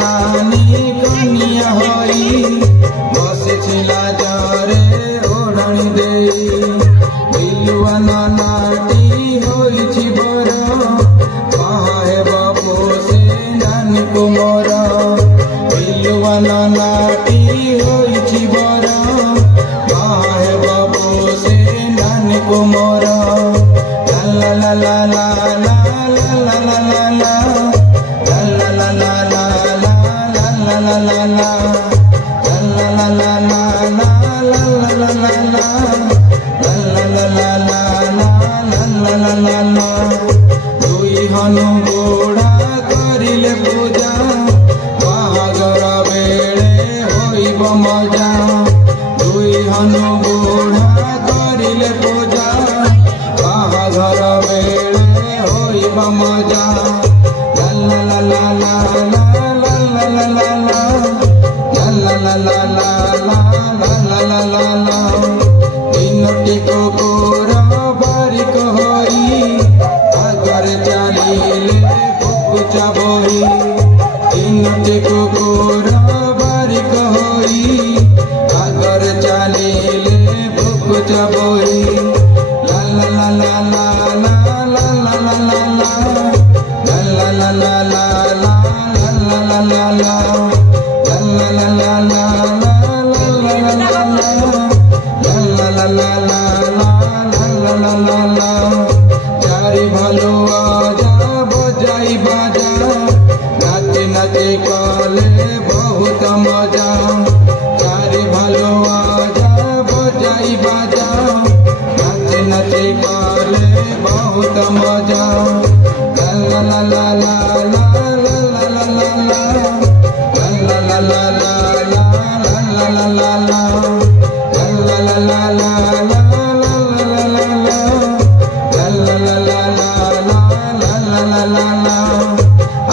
नानी कनिया होई बसे छिला जरे ओढ़णी देई बिलुआ नाटी होई छी बर कहे बापो से नानी को मोर बिलुआ नाटी होई छी बर कहे बापो से नानी को मोर ला ला ला ला ला ला ला ला ला हनु गोड़ा करिले पूजा बाहागर बेले होइब मजा दुई हनु गोड़ा करिले पूजा बाहागर बेले होइब मजा ला ला ला ला तीनोटी कुकुर बारिक होई आगर चलिले बुकुचा बोही तीनोटी कुकुर बारिक होई आगर चलिले बुकुचा बोही ला ला ला ला ला ला ला ला ला ला ला ला ला ला ला ला चारी भलो आजा बजाई बाजा नाचे नाचे कले बहुत मजा चारी भलो आजा बजाई बाजा नाचे नाचे कले बहुत मजा ला ला ला ला ला ला ला ला ला ला ला ला ला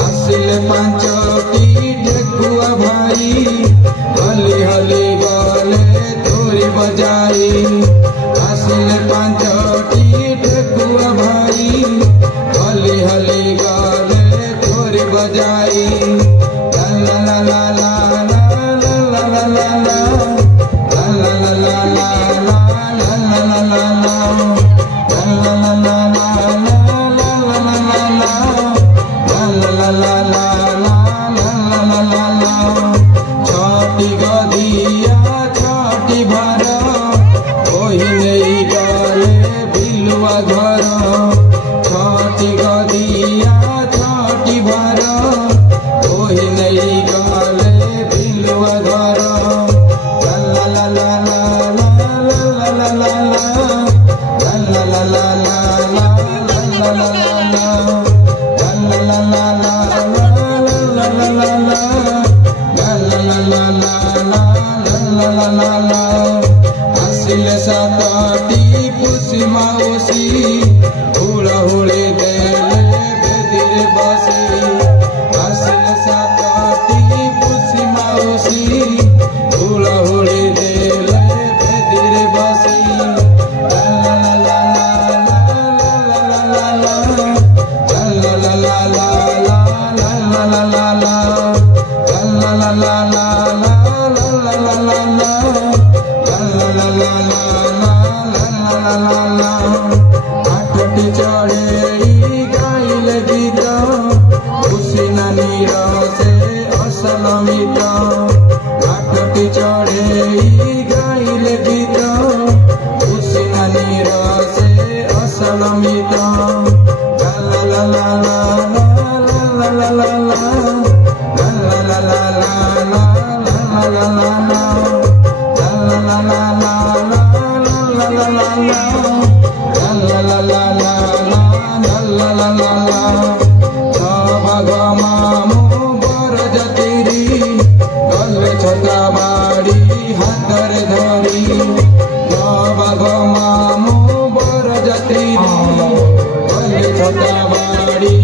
आसिले पांचटी ढेकुआ भाई हली हली गले तोरी बजाई आसिले पांचटी ढेकुआ भाई हली हली गले तोरी बजाई ला ला ला ला ला ला ला ला छाटी गदिया छाटी भर ओही नहीं गले बिलुआ घर छाटी गदिया छाटी भर ओही नहीं गले बिलुआ घर ला ला ला ला ला ला ला आसिले सातटी पुसी माउसी हुड़ा हुड़ी देले बेदिरे बसी आसिले सातटी पुसी माउसी हुड़ा हुड़ी देले बेदिरे बसी ला ला ला ला ला ला ला ला आठटी चढ़े गाइले गीत खुशी नानी से असल मित आठटी चढ़े गाइले गीत खुशी नानी से असल मित ला ला ला ला ला ला छता बाड़ी हाथ धरी गो मामू बर जाती बोले छोटा बाड़ी